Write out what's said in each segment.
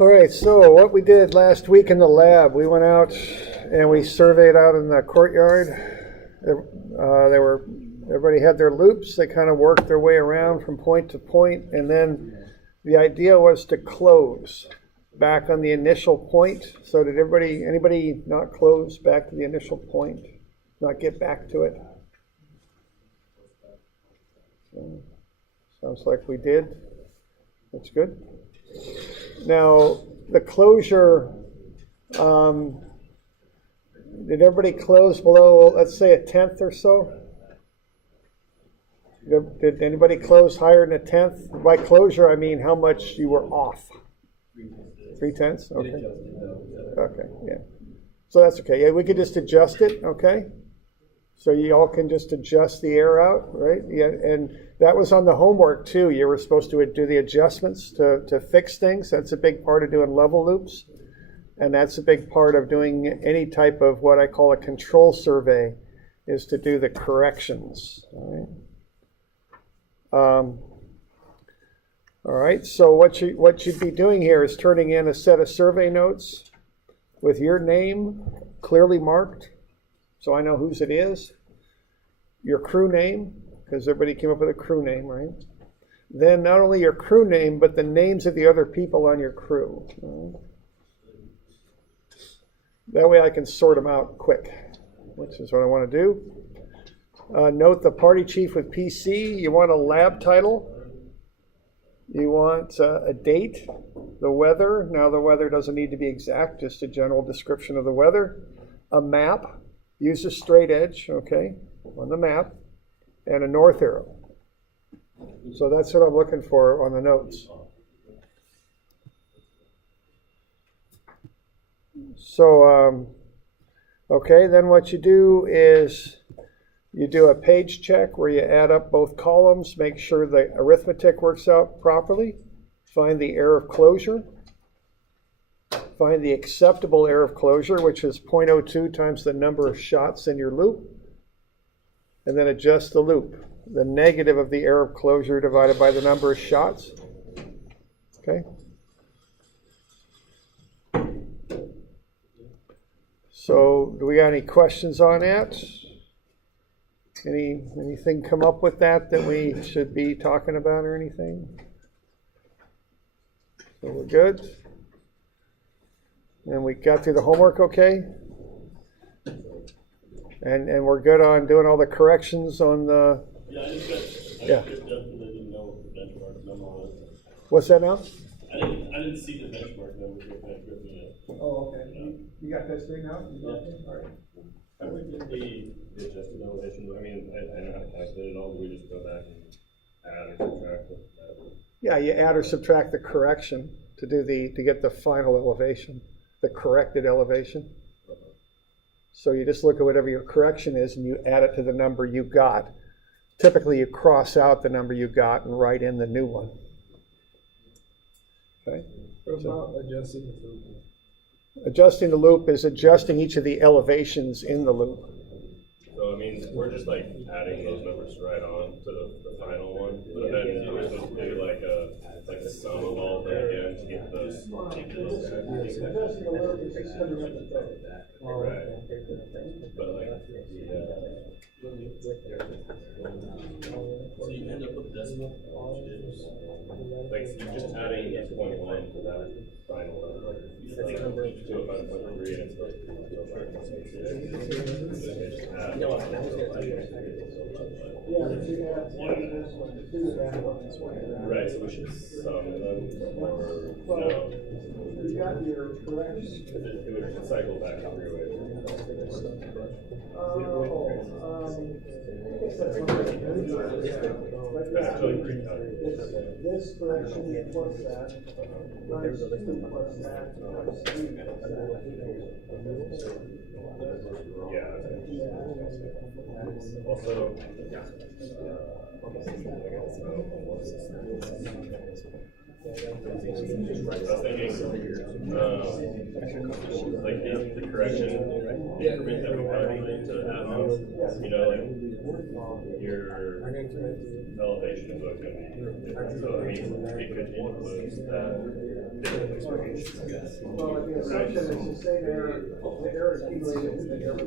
All right, so what we did last week in the lab, we went out and we surveyed out in the courtyard. Everybody had their loops. They kind of worked their way around from point to point, and then the idea was to close back on the initial point. So did anybody not close back to the initial point, not get back to it? So, sounds like we did. That's good. Now, the closure, did everybody close below, let's say, a tenth or so? Did anybody close higher than a tenth? By closure, I mean how much you were off. 3/10? Okay. Okay, yeah. So that's okay. Yeah, we could just adjust it, okay? So you all can just adjust the air out, right? Yeah, and that was on the homework too. You were supposed to do the adjustments to fix things. That's a big part of doing level loops. And that's a big part of doing any type of what I call a control survey, is to do the corrections, all right? All right, so what you'd be doing here is turning in a set of survey notes with your name clearly marked, so I know whose it is. Your crew name, because everybody came up with a crew name, right? Then not only your crew name, but the names of the other people on your crew. Right? That way I can sort them out quick, which is what I want to do. Note the party chief with PC. You want a lab title. You want a date, the weather. Now the weather doesn't need to be exact, just a general description of the weather. A map. Use a straight edge, okay, on the map. And a north arrow. So that's what I'm looking for on the notes. So, okay, then what you do is you do a page check where you add up both columns, make sure the arithmetic works out properly, find the error of closure, find the acceptable error of closure, which is 0.02 times the number of shots in your loop, and then adjust the loop. The negative of the error of closure divided by the number of shots. Okay. So, do we got any questions on that? Anything come up with that we should be talking about or anything? So we're good. And we got through the homework okay? And we're good on doing all the corrections on the. Yeah, I just definitely didn't know what the benchmark number was. What's that now? I didn't see the benchmark number yet. Oh, okay. You got that straight now? Yeah. All right. I would get the adjusted elevation. I mean, I know how to calculate it all, but we just go back and add or subtract it. Yeah, you add or subtract the correction to get the final elevation, the corrected elevation. So you just look at whatever your correction is and you add it to the number you got. Typically, you cross out the number you got and write in the new one. Okay. What about adjusting the loop? Adjusting the loop is adjusting each of the elevations in the loop. So, I mean, we're just like adding those numbers right on to the final one, but then you're supposed to do like a sum of all of them again to get the. Right. But like so you end up with decimal, like you're just adding 0.1 to that final number. Like to a 5.3 and stuff. Right, so we should sum them or no? You got your correction. It would cycle back through it. This correction plus that, times 2 plus that, times 3 plus that. Yeah. Also, Like the correction increment that we have into admins, you know, like your elevation is what's going to be. So I mean, it could influence that different experience. Well, the assumption is the same error accumulated in the error.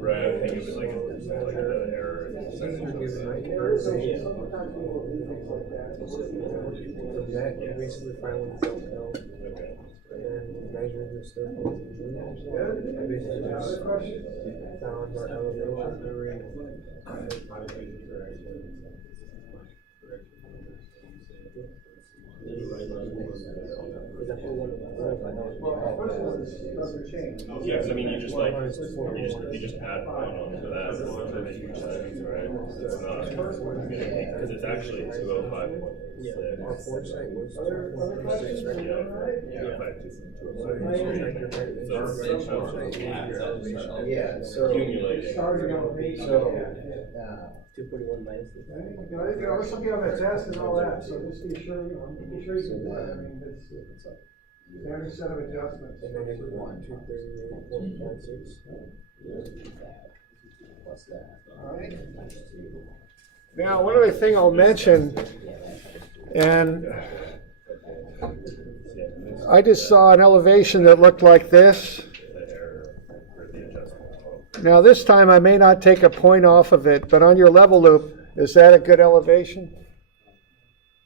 Right, I think it was like the error. Sometimes people do things like that. That you basically find what the self-know and measure the stuff. I basically just found our elevation. Yes, I mean you just you just add one onto that to make your settings, right? It's not because it's actually 205.6. Our foresight was 2.36, right? Yeah, 205.6. Yeah, so Accumulating. 241 minus the There's something on the test and all that, so just be sure, you can do it. I mean, it's standard set of adjustments. and then it's 238.56. Now, one other thing I'll mention, and I just saw an elevation that looked like this. Now, this time I may not take a point off of it, but on your level loop, is that a good elevation?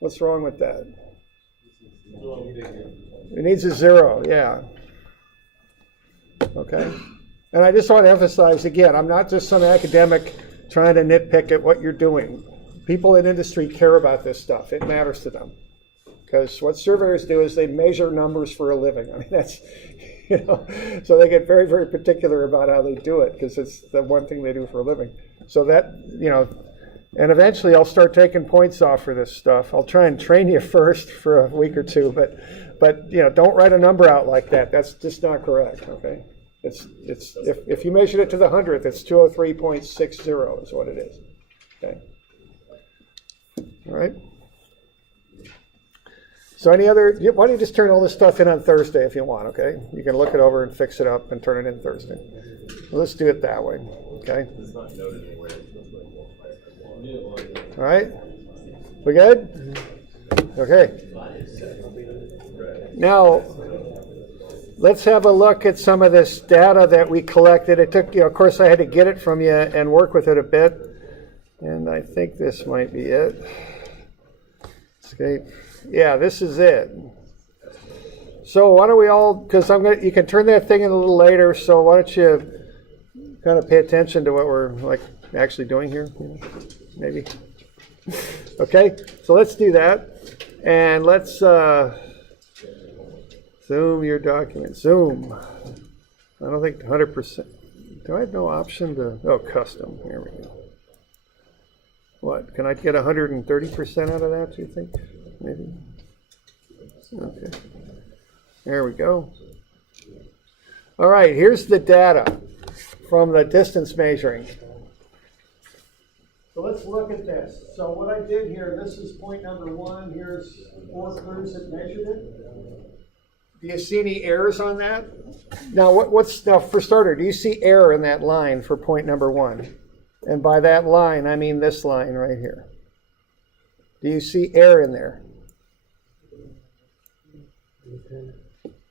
What's wrong with that? It needs a 0, yeah. Okay. And I just want to emphasize again, I'm not just some academic trying to nitpick at what you're doing. People in industry care about this stuff. It matters to them. Because what surveyors do is they measure numbers for a living. I mean, that's, you know, so they get very, very particular about how they do it because it's the one thing they do for a living. So that, you know, and eventually I'll start taking points off for this stuff. I'll try and train you first for a week or two, but you know, don't write a number out like that. That's just not correct, okay? If you measured it to the 100th, it's 203.60 is what it is, okay? All right? So why don't you just turn all this stuff in on Thursday if you want, okay? You can look it over and fix it up and turn it in Thursday. Well, let's do it that way, okay? All right? We good? Okay. Now, let's have a look at some of this data that we collected. It took, of course, I had to get it from you and work with it a bit. And I think this might be it. Escape. Yeah, this is it. So why don't we all, because you can turn that thing in a little later, so why don't you kind of pay attention to what we're actually doing here, maybe. Okay, so let's do that. And let's zoom your document. Zoom. I don't think 100%. Do I have no option to, custom. Here we go. What, can I get 130% out of that, do you think? Maybe. Okay. There we go. All right, here's the data from the distance measuring. So let's look at this. So what I did here, this is point number 1. Here's 4 crews that measured it. Do you see any errors on that? Now, now for starter, do you see error in that line for point number 1? And by that line, I mean this line right here. Do you see error in there?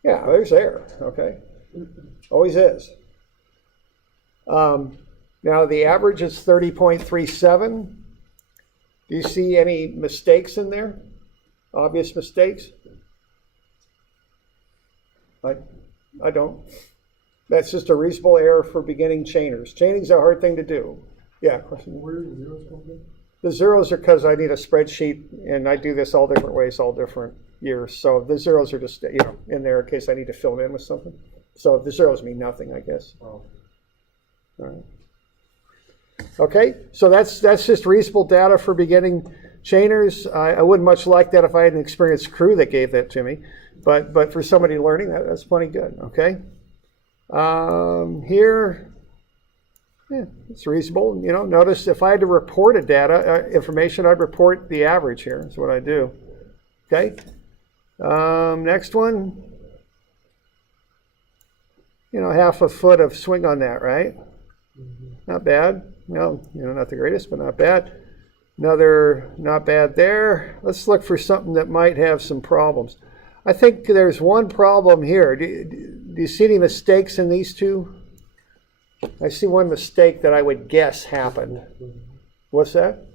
Yeah, there's error, okay? Always is. Now, the average is 30.37. Do you see any mistakes in there? Obvious mistakes? I don't. That's just a reasonable error for beginning chainers. Chaining's a hard thing to do. Yeah, question? Where do the zeros come from? The zeros are because I need a spreadsheet, and I do this all different ways, all different years. So the zeros are just, in there in case I need to fill them in with something. So the zeros mean nothing, I guess. Oh. All right. Okay, so that's just reasonable data for beginning chainers. I wouldn't much like that if I had an experienced crew that gave that to me, but for somebody learning, that's plenty good. Okay. Here, Yeah, it's reasonable. You know, notice if I had to report a data information, I'd report the average here. That's what I do. Okay. Next one. You know, half a foot of swing on that, right? Not bad. Well, you know, not the greatest, but not bad. Another not bad there. Let's look for something that might have some problems. I think there's one problem here. Do you see any mistakes in these two? I see one mistake that I would guess happened. What's that?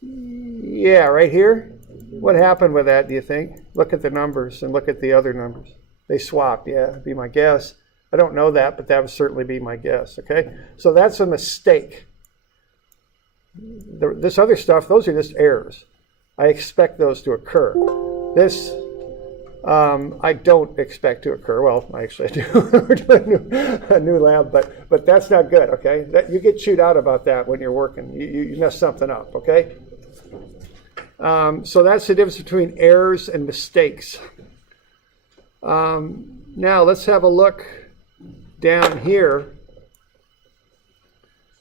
Yeah, right here. What happened with that, do you think? Look at the numbers and look at the other numbers. They swapped, yeah, that'd be my guess. I don't know that, but that would certainly be my guess, okay? So that's a mistake. This other stuff, those are just errors. I expect those to occur. This, I don't expect to occur. Well, actually I do. We're doing a new lab, but that's not good, okay? You get chewed out about that when you're working. You mess something up, okay? So that's the difference between errors and mistakes. Now let's have a look down here.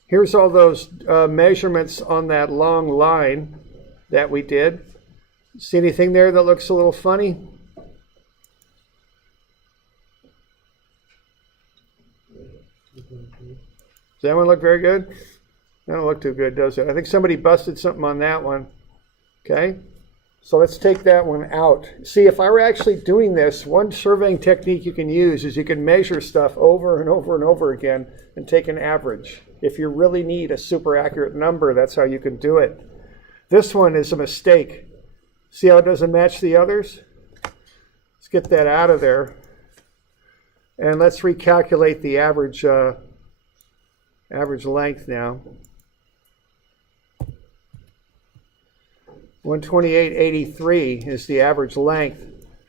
Here's all those measurements on that long line that we did. See anything there that looks a little funny? Does that one look very good? That don't look too good, does it? I think somebody busted something on that one. Okay, so let's take that one out. See, if I were actually doing this, one surveying technique you can use is you can measure stuff over and over and over again and take an average. If you really need a super accurate number, that's how you can do it. This one is a mistake. See how it doesn't match the others? Let's get that out of there. And let's recalculate the average length now. 128.83 is the average length.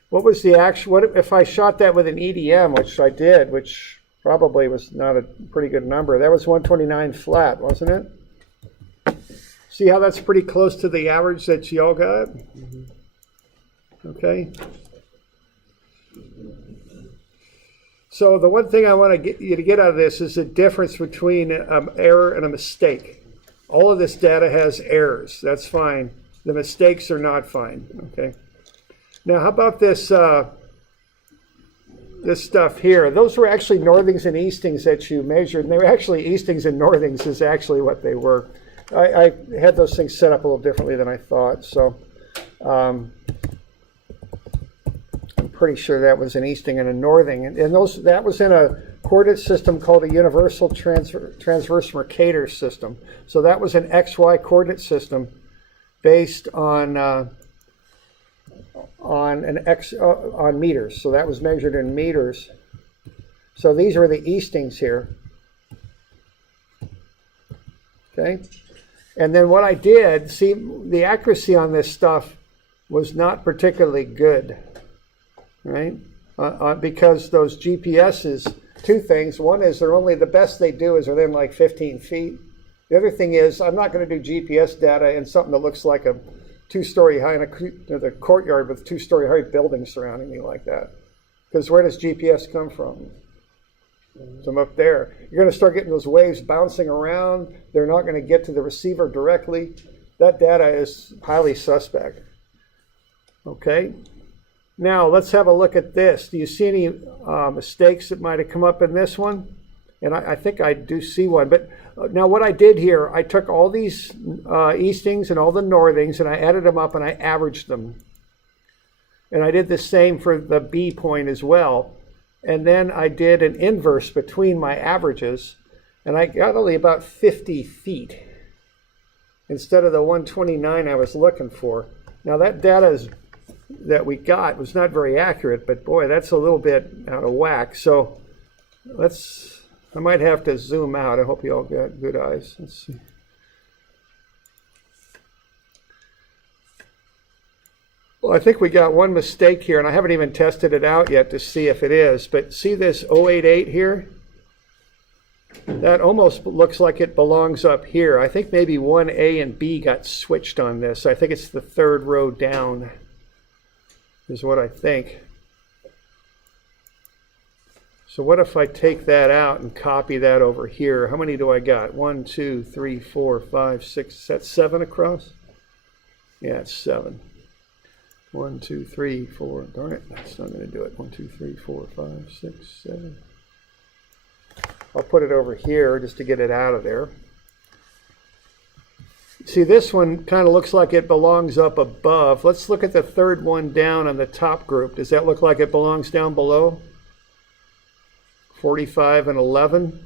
What was the actual, what if I shot that with an EDM, which I did, which probably was not a pretty good number. That was 129 flat, wasn't it? See how that's pretty close to the average that you all got? Okay. So the one thing I want to get you to get out of this is the difference between an error and a mistake. All of this data has errors. That's fine. The mistakes are not fine. Okay. Now, how about this this stuff here? Those were actually northings and eastings that you measured, and they were actually eastings and northings is actually what they were. I had those things set up a little differently than I thought, so I'm pretty sure that was an easting and a northing, and that was in a coordinate system called a universal transverse Mercator system. So that was an XY coordinate system based on meters. So that was measured in meters. So these are the eastings here. Okay. And then what I did, see, the accuracy on this stuff was not particularly good, right? Because those GPSs, two things. One is they're only, the best they do is within like 15 feet. The other thing is I'm not going to do GPS data in something that looks like a two-story high in the courtyard with two-story high buildings surrounding me like that. Because where does GPS come from? From up there. You're going to start getting those waves bouncing around. They're not going to get to the receiver directly. That data is highly suspect. Okay. Now let's have a look at this. Do you see any mistakes that might have come up in this one? And I think I do see one. But now what I did here, I took all these eastings and all the northings and I added them up and I averaged them. And I did the same for the B point as well. And then I did an inverse between my averages, and I got only about 50 feet instead of the 129 I was looking for. Now that data that we got was not very accurate, but boy, that's a little bit out of whack. So I might have to zoom out. I hope you all got good eyes. Let's see. Well, I think we got one mistake here, and I haven't even tested it out yet to see if it is. But see this 088 here? That almost looks like it belongs up here. I think maybe 1A and B got switched on this. I think it's the third row down is what I think. So what if I take that out and copy that over here? How many do I got? 1, 2, 3, 4, 5, 6. Is that 7 across? Yeah, it's 7. 1, 2, 3, 4. Darn it, that's not going to do it. 1, 2, 3, 4, 5, 6, 7. I'll put it over here just to get it out of there. See, this one kind of looks like it belongs up above. Let's look at the third one down on the top group. Does that look like it belongs down below? 45 and 11.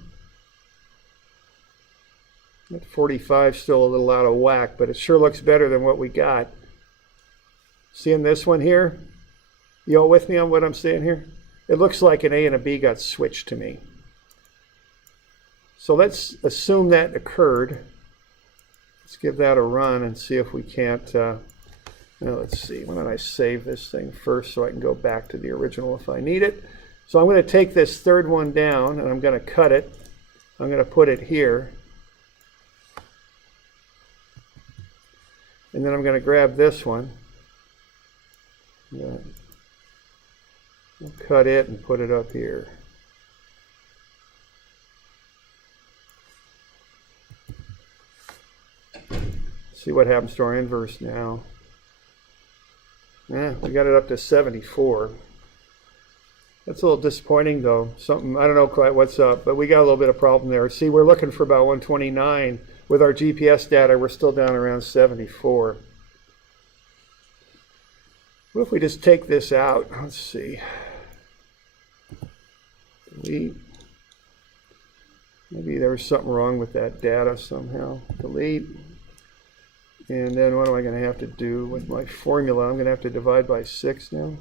That 45 is still a little out of whack, but it sure looks better than what we got. Seeing this one here? You all with me on what I'm saying here? It looks like an A and a B got switched to me. So let's assume that occurred. Let's give that a run and see if we can't, let's see, why don't I save this thing first so I can go back to the original if I need it. So I'm going to take this third one down and I'm going to cut it. I'm going to put it here. And then I'm going to grab this one. I'll cut it and put it up here. See what happens to our inverse now. We got it up to 74. That's a little disappointing though. Something, I don't know quite what's up, but we got a little bit of problem there. See, we're looking for about 129. With our GPS data, we're still down around 74. What if we just take this out? Let's see. Delete. Maybe there was something wrong with that data somehow. Delete. And then what am I going to have to do with my formula? I'm going to have to divide by 6 now.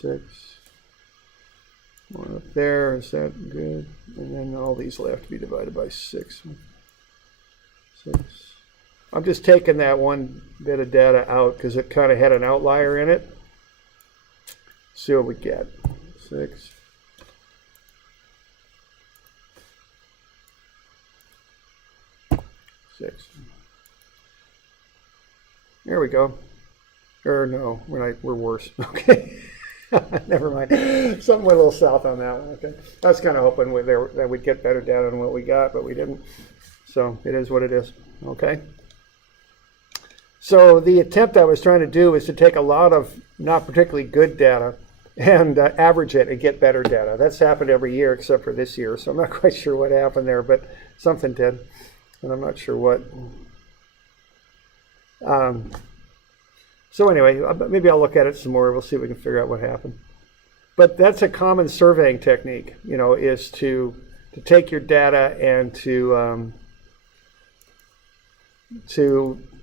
6. One up there. Is that good? And then all these will have to be divided by 6. 6. I'm just taking that one bit of data out because it kind of had an outlier in it. See what we get. 6. There we go. Or no, we're worse. Okay. Never mind. Something went a little south on that one. Okay. I was kind of hoping that we'd get better data than what we got, but we didn't. So it is what it is. Okay. So the attempt I was trying to do is to take a lot of not particularly good data and average it and get better data. That's happened every year except for this year. So I'm not quite sure what happened there, but something did. And I'm not sure what. So anyway, maybe I'll look at it some more. We'll see if we can figure out what happened. But that's a common surveying technique, is to take your data and to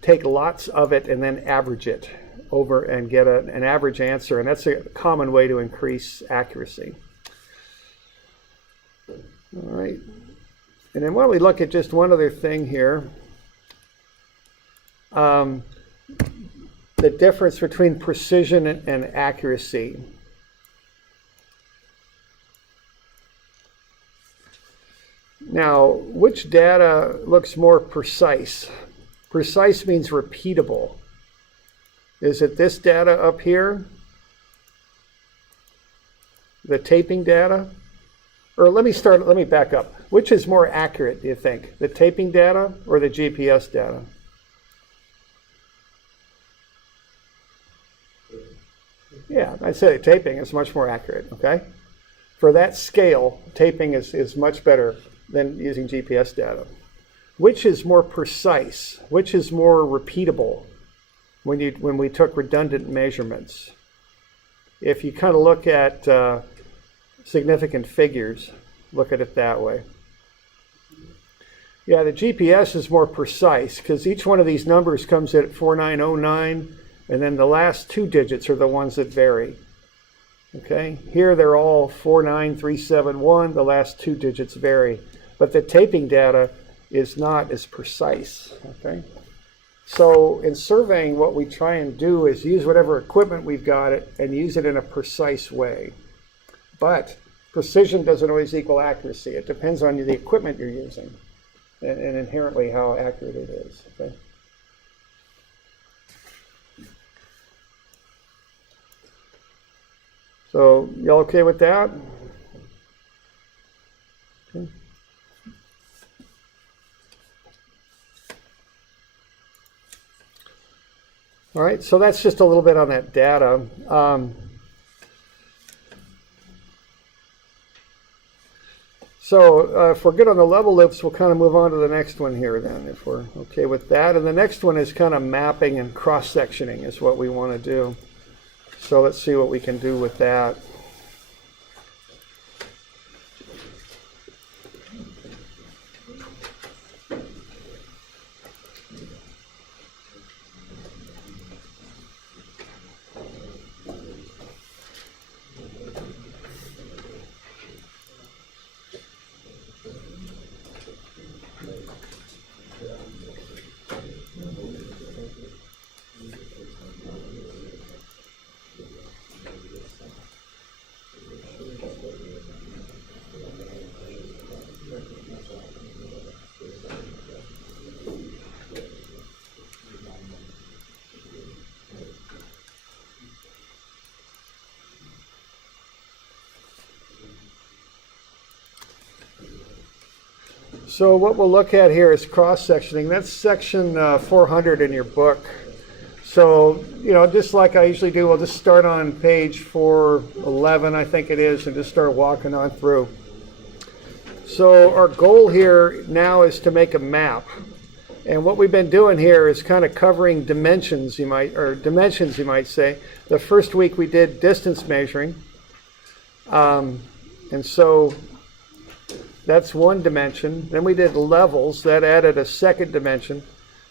take lots of it and then average it over and get an average answer. And that's a common way to increase accuracy. All right. And then why don't we look at just one other thing here. The difference between precision and accuracy. Now, which data looks more precise? Precise means repeatable. Is it this data up here? The taping data? Or let me back up. Which is more accurate, do you think? The taping data or the GPS data? Yeah, I'd say taping is much more accurate, okay? For that scale, taping is much better than using GPS data. Which is more precise? Which is more repeatable when we took redundant measurements? If you kind of look at significant figures, look at it that way. Yeah, the GPS is more precise because each one of these numbers comes at 4909, and then the last 2 digits are the ones that vary. Okay, here they're all 49371, the last 2 digits vary. But the taping data is not as precise, okay? So in surveying, what we try and do is use whatever equipment we've got and use it in a precise way. But precision doesn't always equal accuracy. It depends on the equipment you're using and inherently how accurate it is, okay? So y'all okay with that? Okay. All right, so that's just a little bit on that data. So if we're good on the level loops, we'll kind of move on to the next one here then, if we're okay with that. And the next one is kind of mapping and cross-sectioning is what we want to do. So let's see what we can do with that. So what we'll look at here is cross-sectioning. That's section 400 in your book. So, you know, just like I usually do, we'll just start on page 411, I think it is, and just start walking on through. So our goal here now is to make a map. And what we've been doing here is kind of covering dimensions, you might say. The first week we did distance measuring. And so that's one dimension. Then we did levels. That added a second dimension.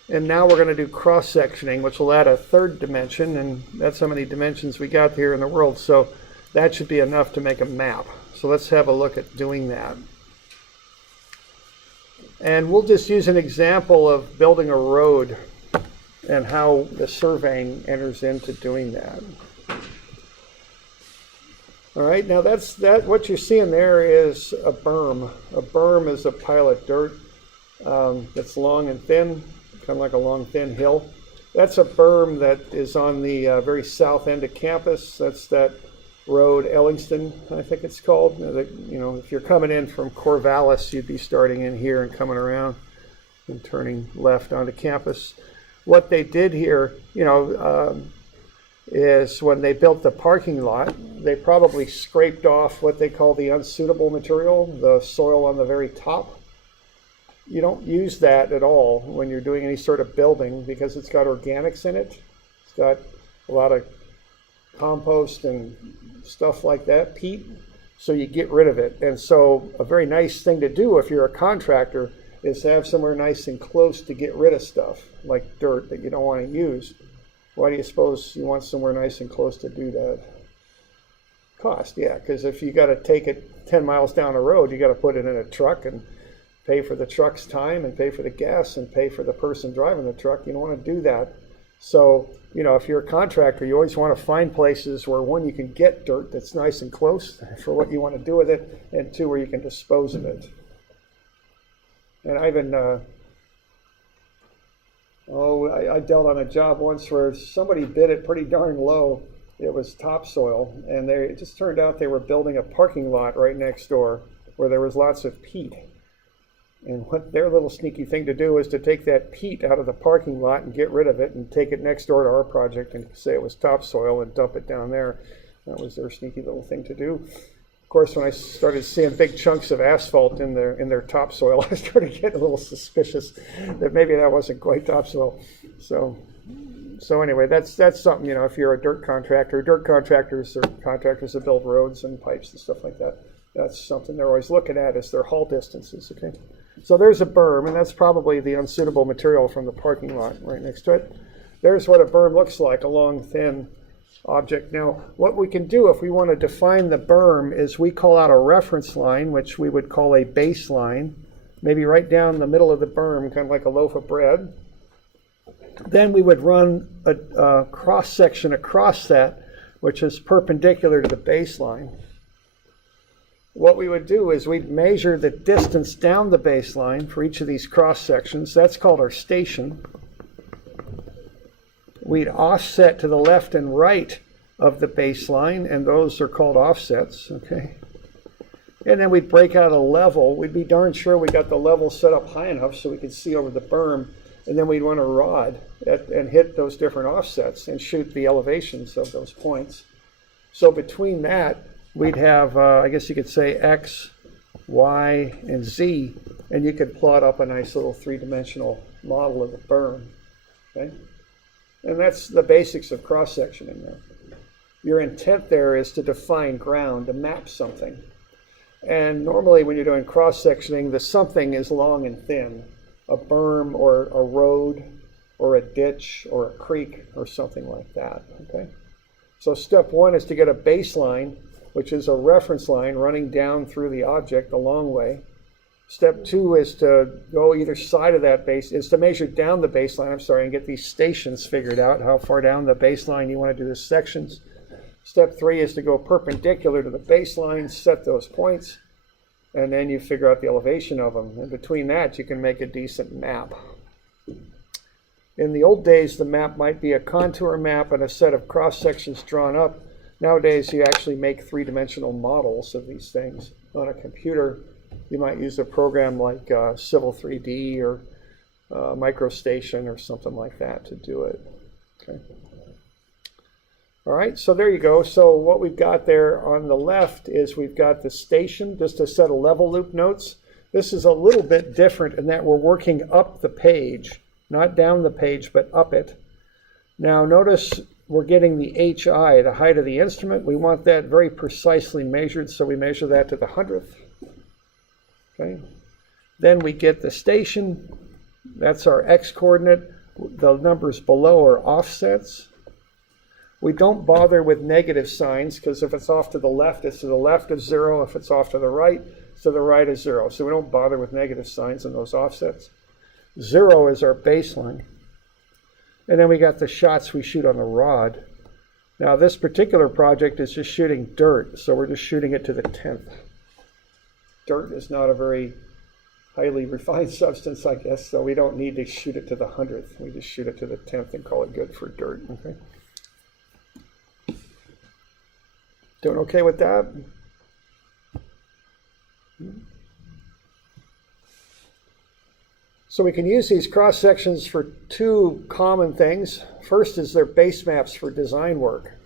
And now we're going to do cross-sectioning, which will add a third dimension. And that's how many dimensions we got here in the world. So that should be enough to make a map. So let's have a look at doing that. And we'll just use an example of building a road and how the surveying enters into doing that. All right, now what you're seeing there is a berm. A berm is a pile of dirt that's long and thin, kind of like a long, thin hill. That's a berm that is on the very south end of campus. That's that road, Ellingston, I think it's called. You know, if you're coming in from Corvallis, you'd be starting in here and coming around and turning left onto campus. What they did here, you know, is when they built the parking lot, they probably scraped off what they call the unsuitable material, the soil on the very top. You don't use that at all when you're doing any sort of building because it's got organics in it. It's got a lot of compost and stuff like that, peat, so you get rid of it. And so a very nice thing to do if you're a contractor is to have somewhere nice and close to get rid of stuff like dirt that you don't want to use. Why do you suppose you want somewhere nice and close to do that? Cost, yeah, because if you got to take it 10 miles down the road, you got to put it in a truck and pay for the truck's time and pay for the gas and pay for the person driving the truck. You don't want to do that. So, you know, if you're a contractor, you always want to find places where, one, you can get dirt that's nice and close for what you want to do with it, and two, where you can dispose of it. And I even, I dealt on a job once where somebody bid it pretty darn low. It was topsoil, and it just turned out they were building a parking lot right next door where there was lots of peat. And what their little sneaky thing to do is to take that peat out of the parking lot and get rid of it and take it next door to our project and say it was topsoil and dump it down there. That was their sneaky little thing to do. Of course, when I started seeing big chunks of asphalt in their topsoil, I started getting a little suspicious that maybe that wasn't quite topsoil. So anyway, that's something, you know, if you're a dirt contractors are contractors that build roads and pipes and stuff like that. That's something they're always looking at is their haul distances, okay? So there's a berm, and that's probably the unsuitable material from the parking lot right next to it. There's what a berm looks like, a long, thin object. Now, what we can do if we want to define the berm is we call out a reference line, which we would call a baseline, maybe right down the middle of the berm, kind of like a loaf of bread. Then we would run a cross-section across that, which is perpendicular to the baseline. What we would do is we'd measure the distance down the baseline for each of these cross sections. That's called our station. We'd offset to the left and right of the baseline, and those are called offsets, okay? And then we'd break out a level. We'd be darn sure we got the level set up high enough so we could see over the berm, and then we'd run a rod and hit those different offsets and shoot the elevations of those points. So between that, we'd have, I guess you could say, X, Y, and Z, and you could plot up a nice little three-dimensional model of the berm, okay? And that's the basics of cross-sectioning there. Your intent there is to define ground, to map something. And normally when you're doing cross-sectioning, the something is long and thin, a berm or a road or a ditch or a creek or something like that, okay? So step one is to get a baseline, which is a reference line running down through the object a long way. Step two is to go either side of that base, is to measure down the baseline, and get these stations figured out, how far down the baseline you want to do the sections. Step three is to go perpendicular to the baseline, set those points, and then you figure out the elevation of them. And between that, you can make a decent map. In the old days, the map might be a contour map and a set of cross sections drawn up. Nowadays, you actually make three-dimensional models of these things on a computer. You might use a program like Civil 3D or MicroStation or something like that to do it. Okay. All right, so there you go. So what we've got there on the left is we've got the station, just a set of level loop notes. This is a little bit different in that we're working up the page, not down the page, but up it. Now notice we're getting the HI, the height of the instrument. We want that very precisely measured, so we measure that to the 100th. Okay. Then we get the station. That's our X coordinate. The numbers below are offsets. We don't bother with negative signs because if it's off to the left, it's to the left of 0. If it's off to the right, it's to the right of 0. So we don't bother with negative signs in those offsets. 0 is our baseline. And then we got the shots we shoot on the rod. Now this particular project is just shooting dirt, so we're just shooting it to the 10th. Dirt is not a very highly refined substance, I guess, so we don't need to shoot it to the 100th. We just shoot it to the 10th and call it good for dirt. Okay. Doing okay with that? So we can use these cross sections for two common things. First is they're base maps for design work.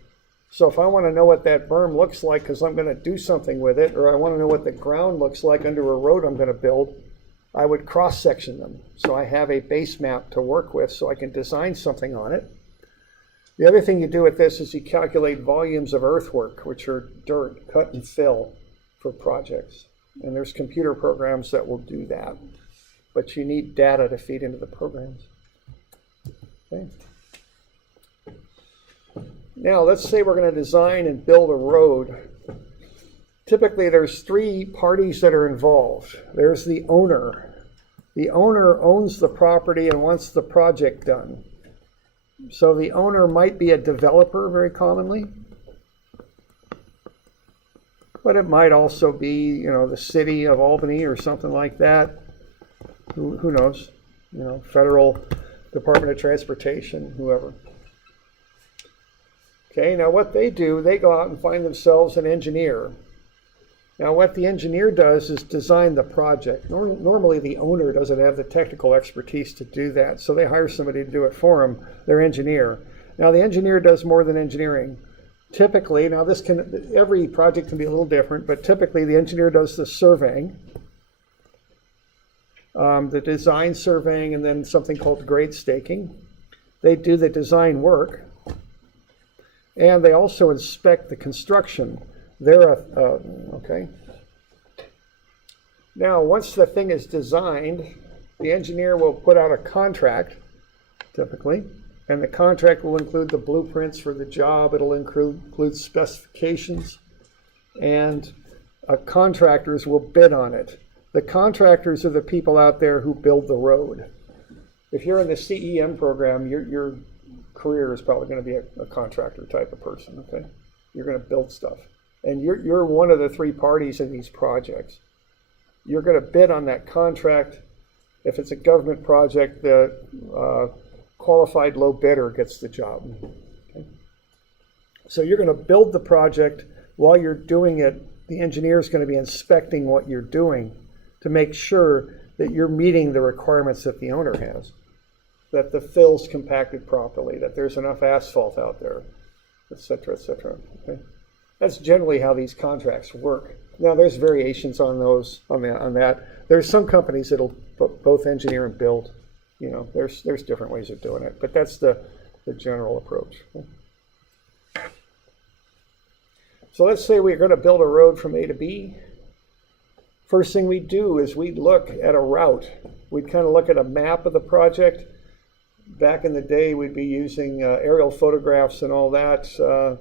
So if I want to know what that berm looks like because I'm going to do something with it, or I want to know what the ground looks like under a road I'm going to build, I would cross section them. So I have a base map to work with so I can design something on it. The other thing you do with this is you calculate volumes of earthwork, which are dirt, cut and fill for projects. And there's computer programs that will do that. But you need data to feed into the programs. Okay. Now, let's say we're going to design and build a road. Typically, there's three parties that are involved. There's the owner. The owner owns the property and wants the project done. So the owner might be a developer very commonly, but it might also be, the city of Albany or something like that. Who knows? Federal Department of Transportation, whoever. Okay, now what they do, they go out and find themselves an engineer. Now what the engineer does is design the project. Normally the owner doesn't have the technical expertise to do that, so they hire somebody to do it for them, their engineer. Now the engineer does more than engineering. Typically, now every project can be a little different, but typically the engineer does the surveying, the design surveying, and then something called grade staking. They do the design work, and they also inspect the construction. Okay. Now, once the thing is designed, the engineer will put out a contract, typically, and the contract will include the blueprints for the job. It'll include specifications, and contractors will bid on it. The contractors are the people out there who build the road. If you're in the CEM program, your career is probably going to be a contractor type of person, okay? You're going to build stuff. And you're one of the three parties in these projects. You're going to bid on that contract. If it's a government project, the qualified low bidder gets the job. Okay. So you're going to build the project. While you're doing it, the engineer is going to be inspecting what you're doing to make sure that you're meeting the requirements that the owner has, that the fill's compacted properly, that there's enough asphalt out there, et cetera, et cetera. Okay? That's generally how these contracts work. Now, there's variations on those, on that. There's some companies that'll both engineer and build. You know, there's different ways of doing it, but that's the general approach. Okay? So let's say we're going to build a road from A to B. First thing we do is we look at a route. We'd kind of look at a map of the project. Back in the day, we'd be using aerial photographs and all that.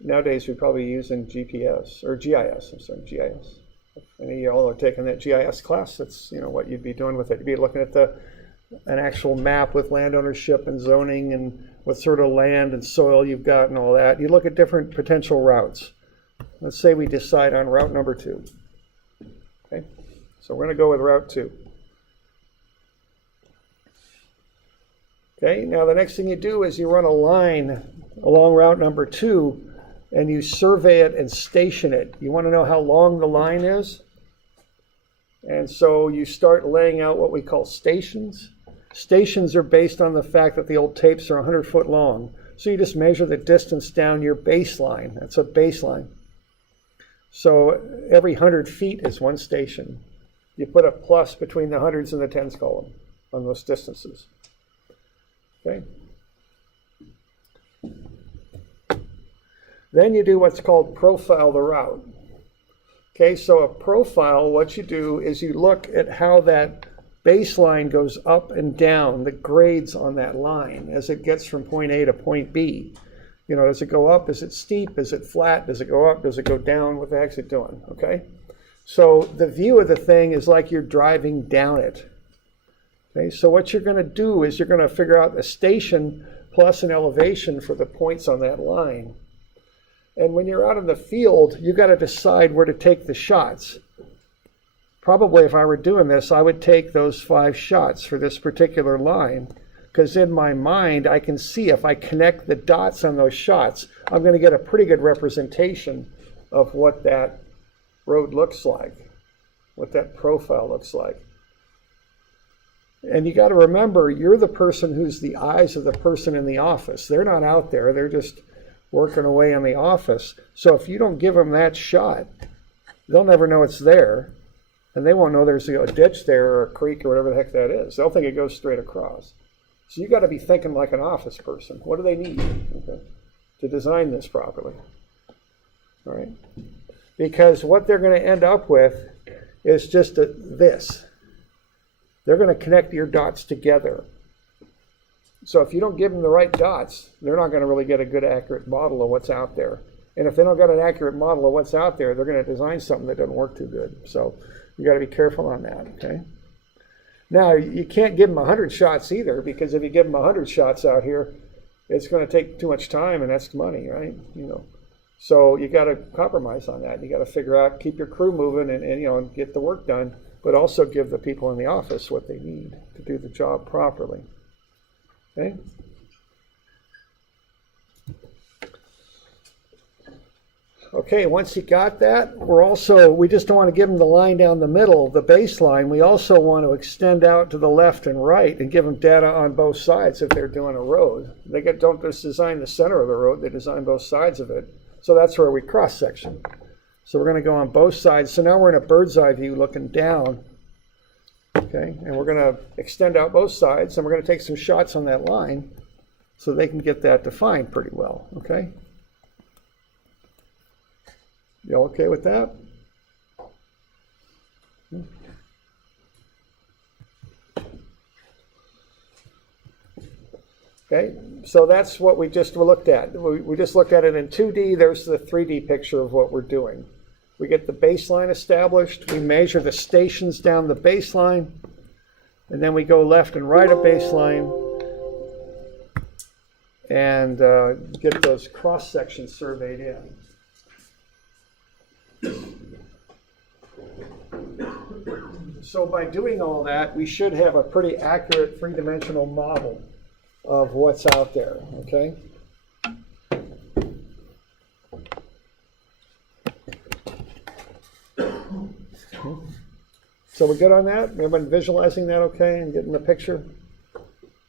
Nowadays, we'd probably be using GPS, or GIS, I'm sorry, GIS. If any of y'all are taking that GIS class, that's what you'd be doing with it. You'd be looking at an actual map with land ownership and zoning and what sort of land and soil you've got and all that. You look at different potential routes. Let's say we decide on route number 2. Okay, so we're going to go with route 2. Okay, now the next thing you do is you run a line along route number 2 and you survey it and station it. You want to know how long the line is? And so you start laying out what we call stations. Stations are based on the fact that the old tapes are 100 foot long. So you just measure the distance down your baseline. That's a baseline. So every 100 feet is one station. You put a plus between the hundreds and the tens column on those distances. Okay. Then you do what's called profile the route. Okay, so a profile, what you do is you look at how that baseline goes up and down, the grades on that line as it gets from point A to point B. Does it go up? Is it steep? Is it flat? Does it go up? Does it go down? What the heck's it doing? Okay, so the view of the thing is like you're driving down it. Okay, so what you're going to do is you're going to figure out a station plus an elevation for the points on that line. And when you're out in the field, you got to decide where to take the shots. Probably if I were doing this, I would take those 5 shots for this particular line, because in my mind, I can see if I connect the dots on those shots, I'm going to get a pretty good representation of what that road looks like, what that profile looks like. And you got to remember, you're the person who's the eyes of the person in the office. They're not out there. They're just working away in the office. So if you don't give them that shot, they'll never know it's there. And they won't know there's a ditch there or a creek or whatever the heck that is. They'll think it goes straight across. So you got to be thinking like an office person. What do they need to design this properly? All right? Because what they're going to end up with is just this. They're going to connect your dots together. So if you don't give them the right dots, they're not going to really get a good, accurate model of what's out there. And if they don't get an accurate model of what's out there, they're going to design something that doesn't work too good. So you got to be careful on that, okay? Now, you can't give them 100 shots either, because if you give them 100 shots out here, it's going to take too much time, and that's money, right? So you got to compromise on that. You got to figure out, keep your crew moving and get the work done, but also give the people in the office what they need to do the job properly. Okay? Okay, once you got that, we just don't want to give them the line down the middle, the baseline. We also want to extend out to the left and right and give them data on both sides if they're doing a road. They don't just design the center of the road, they design both sides of it. So that's where we cross-section. So we're going to go on both sides. So now we're in a bird's eye view looking down. Okay, and we're going to extend out both sides, and we're going to take some shots on that line so they can get that defined pretty well. Okay? You all okay with that? Okay, so that's what we just looked at. We just looked at it in 2D. There's the 3D picture of what we're doing. We get the baseline established. We measure the stations down the baseline. And then we go left and right of baseline and get those cross-sections surveyed in. So by doing all that, we should have a pretty accurate three-dimensional model of what's out there, okay? So we're good on that? Everybody visualizing that okay and getting the picture?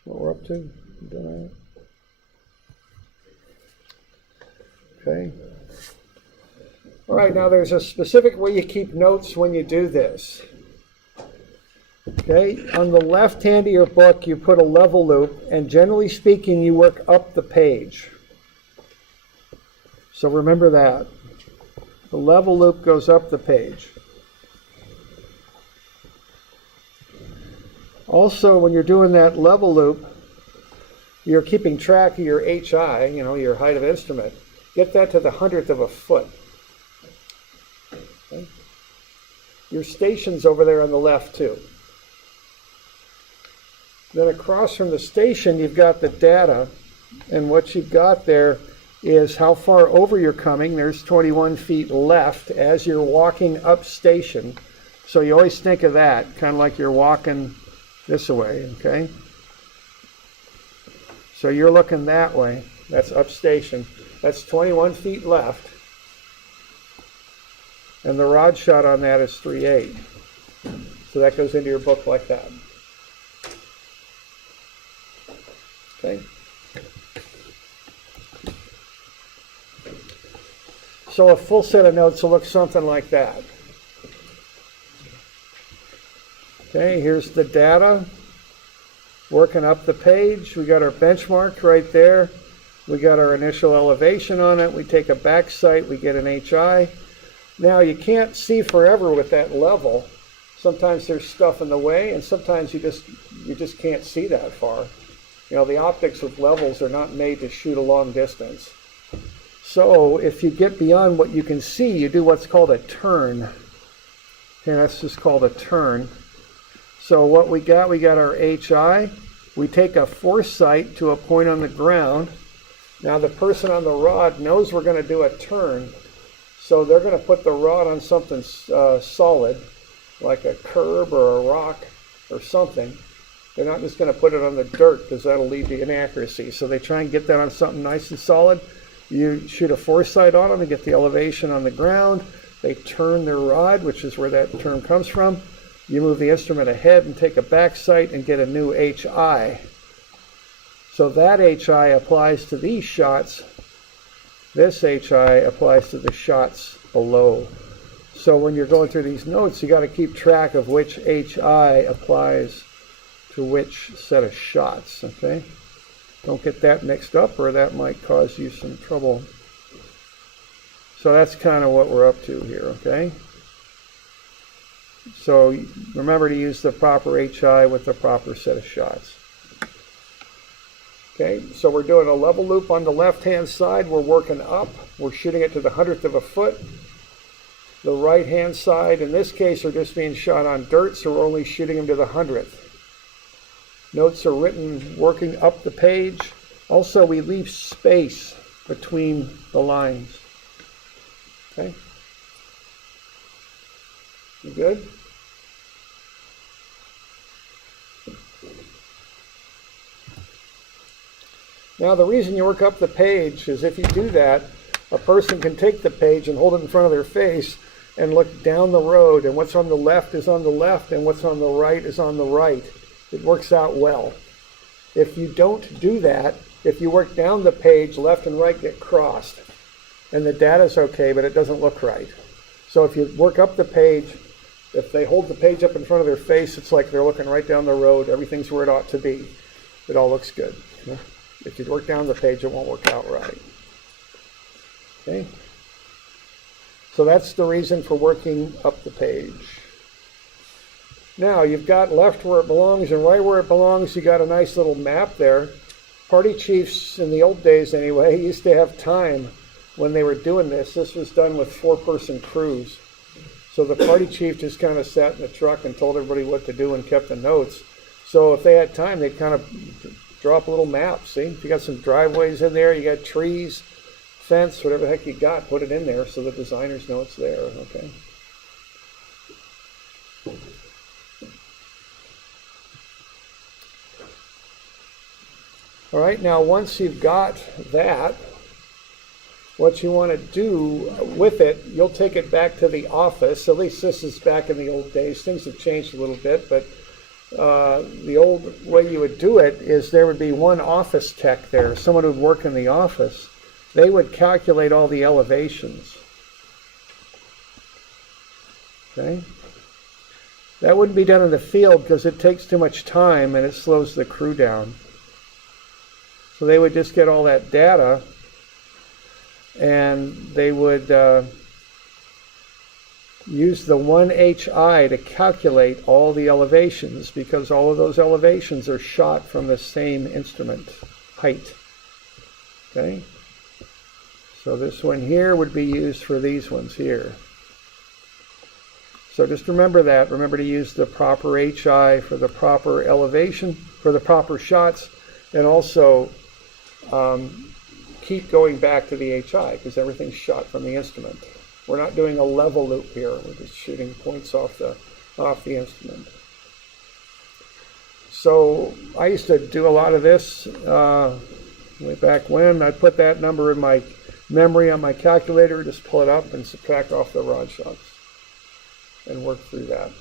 What we're up to? You doing all right? Okay. All right, now there's a specific way you keep notes when you do this. Okay, on the left hand of your book, you put a level loop, and generally speaking, you work up the page. So remember that. The level loop goes up the page. Also, when you're doing that level loop, you're keeping track of your HI, your height of instrument. Get that to the 100th of a foot. Okay. Your station's over there on the left, too. Then across from the station, you've got the data, and what you've got there is how far over you're coming. There's 21 feet left as you're walking up station. So you always think of that, kind of like you're walking this way, okay? So you're looking that way. That's up station. That's 21 feet left. And the rod shot on that is 3/8. So that goes into your book like that. Okay. So a full set of notes will look something like that. Okay, here's the data. Working up the page. We got our benchmark right there. We got our initial elevation on it. We take a back sight. We get an HI. Now you can't see forever with that level. Sometimes there's stuff in the way, and sometimes you just can't see that far. The optics with levels are not made to shoot a long distance. So if you get beyond what you can see, you do what's called a turn. Okay, that's just called a turn. So what we got our HI. We take a foresight to a point on the ground. Now the person on the rod knows we're going to do a turn. So they're going to put the rod on something solid, like a curb or a rock or something. They're not just going to put it on the dirt because that'll lead to inaccuracy. So they try and get that on something nice and solid. You shoot a foresight on them and get the elevation on the ground. They turn their rod, which is where that term comes from. You move the instrument ahead and take a back sight and get a new HI. So that HI applies to these shots. This HI applies to the shots below. So when you're going through these notes, you got to keep track of which HI applies to which set of shots, okay? Don't get that mixed up or that might cause you some trouble. So that's kind of what we're up to here, okay? So remember to use the proper HI with the proper set of shots. Okay, so we're doing a level loop on the left-hand side. We're working up. We're shooting it to the 100th of a foot. The right-hand side, in this case, are just being shot on dirt, so we're only shooting them to the 100th. Notes are written working up the page. Also, we leave space between the lines. Okay? You good? Now, the reason you work up the page is if you do that, a person can take the page and hold it in front of their face and look down the road, and what's on the left is on the left, and what's on the right is on the right. It works out well. If you don't do that, if you work down the page, left and right get crossed, and the data's okay, but it doesn't look right. So if you work up the page, if they hold the page up in front of their face, it's like they're looking right down the road. Everything's where it ought to be. It all looks good. If you work down the page, it won't work out right. Okay? So that's the reason for working up the page. Now, you've got left where it belongs and right where it belongs. You got a nice little map there. Party chiefs, in the old days anyway, used to have time when they were doing this. This was done with 4-person crews. So the party chief just kind of sat in the truck and told everybody what to do and kept the notes. So if they had time, they'd kind of draw up a little map. See, if you got some driveways in there, you got trees, fence, whatever the heck you got, put it in there so the designers know it's there, okay? All right, now once you've got that, what you want to do with it, you'll take it back to the office. At least this is back in the old days. Things have changed a little bit, but the old way you would do it is there would be one office tech there, someone who would work in the office. They would calculate all the elevations. Okay? That wouldn't be done in the field because it takes too much time and it slows the crew down. So they would just get all that data, and they would use the 1HI to calculate all the elevations, because all of those elevations are shot from the same instrument height. Okay? So this one here would be used for these ones here. So just remember that. Remember to use the proper HI for the proper elevation, for the proper shots, and also keep going back to the HI because everything's shot from the instrument. We're not doing a level loop here. We're just shooting points off the instrument. So I used to do a lot of this way back when. I'd put that number in my memory on my calculator, just pull it up and subtract off the rod shots and work through that.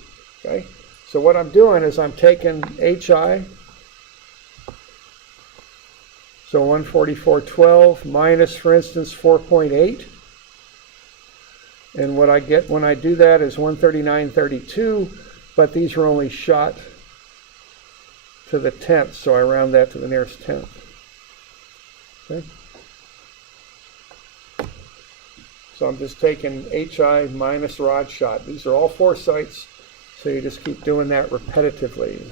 Okay? So what I'm doing is I'm taking HI, so 144.12 minus, for instance, 4.8. And what I get when I do that is 139.32, but these are only shot to the 10th, so I round that to the nearest 10th. Okay? So I'm just taking HI minus rod shot. These are all 4 sites, so you just keep doing that repetitively.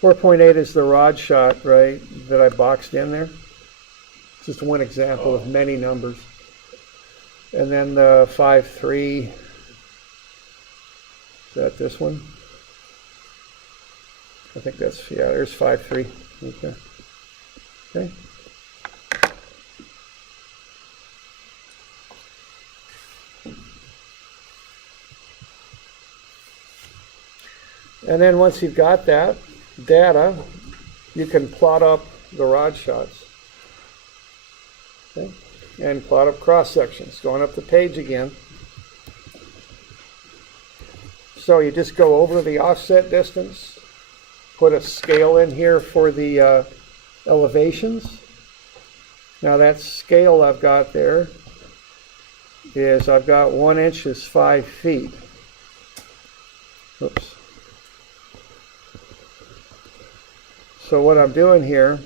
4.8 is the rod shot, right, that I boxed in there. It's just one example of many numbers. And then the 5.3, is that this one? I think that's, yeah, there's 5.3. Okay. Okay. And then once you've got that data, you can plot up the rod shots. Okay? And plot up cross sections. Going up the page again. So you just go over the offset distance, put a scale in here for the elevations. Now that scale I've got there is, I've got 1 inch is 5 feet. Oops. So what I'm doing here,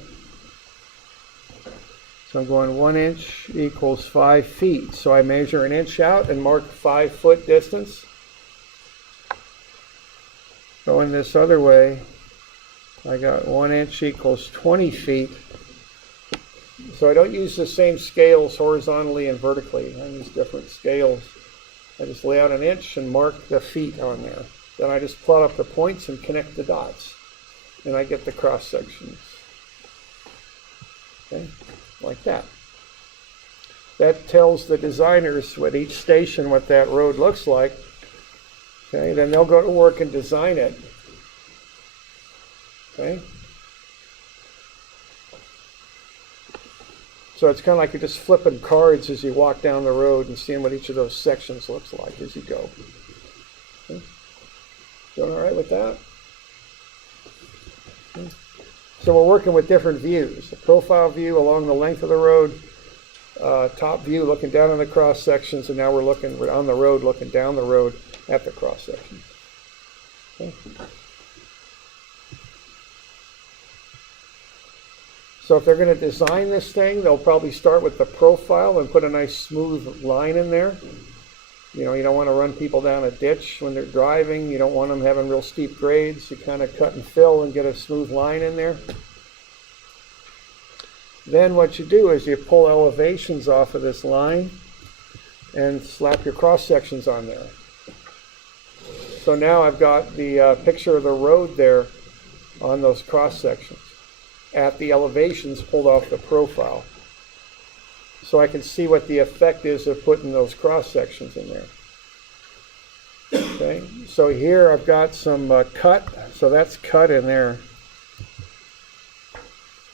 so I'm going 1 inch equals 5 feet. So I measure an inch out and mark 5 foot distance. Going this other way, I got 1 inch equals 20 feet. So I don't use the same scales horizontally and vertically. I use different scales. I just lay out an inch and mark the feet on there. Then I just plot up the points and connect the dots. And I get the cross sections. Okay, like that. That tells the designers at each station what that road looks like. Okay, then they'll go to work and design it. Okay. So it's kind of like you're just flipping cards as you walk down the road and seeing what each of those sections looks like as you go. Okay. Doing all right with that? Okay. So we're working with different views. The profile view along the length of the road, top view looking down on the cross sections, and now we're on the road looking down the road at the cross sections. Okay. So if they're going to design this thing, they'll probably start with the profile and put a nice smooth line in there. You know, you don't want to run people down a ditch when they're driving. You don't want them having real steep grades. You kind of cut and fill and get a smooth line in there. Then what you do is you pull elevations off of this line and slap your cross sections on there. So now I've got the picture of the road there on those cross sections at the elevations pulled off the profile. So I can see what the effect is of putting those cross sections in there. Okay, so here I've got some cut, so that's cut in there.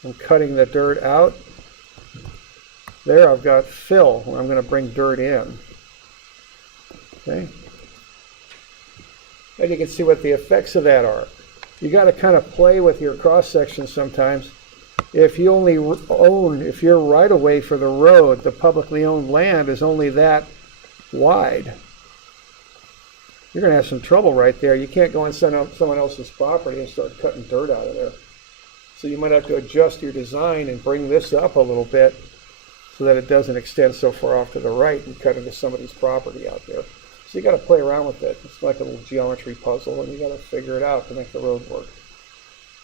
I'm cutting the dirt out. There I've got fill. I'm going to bring dirt in. Okay. And you can see what the effects of that are. You got to kind of play with your cross sections sometimes. If you only own, if your right of way for the road, the publicly owned land is only that wide, you're going to have some trouble right there. You can't go on someone else's property and start cutting dirt out of there. So you might have to adjust your design and bring this up a little bit so that it doesn't extend so far off to the right and cut into somebody's property out there. So you got to play around with it. It's like a little geometry puzzle, and you got to figure it out to make the road work.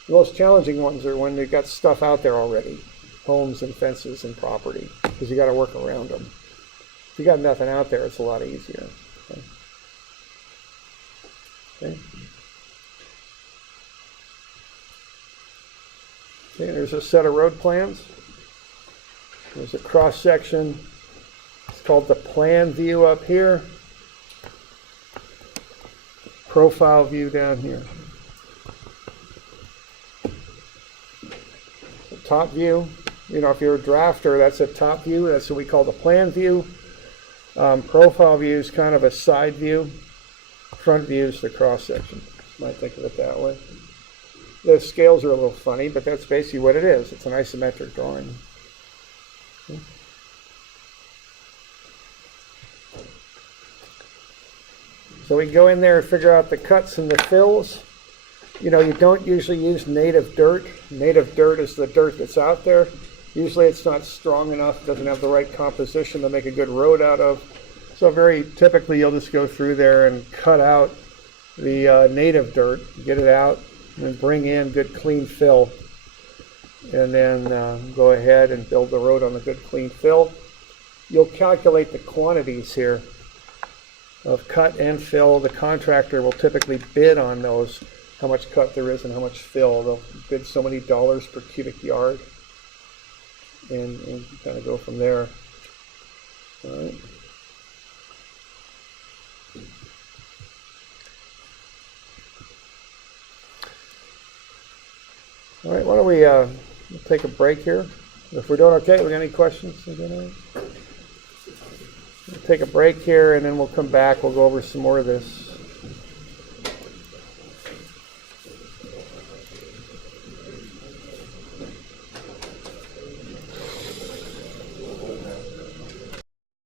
The most challenging ones are when you've got stuff out there already, homes and fences and property, because you got to work around them. If you got nothing out there, it's a lot easier. Okay. Okay. Okay, there's a set of road plans. There's a cross section. It's called the plan view up here. Profile view down here. The top view, you know, if you're a drafter, that's a top view. That's what we call the plan view. Profile view is kind of a side view. Front view is the cross section. Might think of it that way. The scales are a little funny, but that's basically what it is. It's an isometric drawing. Okay. So we go in there and figure out the cuts and the fills. You know, you don't usually use native dirt. Native dirt is the dirt that's out there. Usually it's not strong enough, doesn't have the right composition to make a good road out of. So very typically you'll just go through there and cut out the native dirt, get it out, and then bring in good clean fill. And then go ahead and build the road on the good clean fill. You'll calculate the quantities here of cut and fill. The contractor will typically bid on those, how much cut there is and how much fill. They'll bid so many dollars per cubic yard, and kind of go from there. All right. All right, why don't we take a break here? If we're doing okay, we got any questions? We'll take a break here, and then we'll come back. We'll go over some more of this.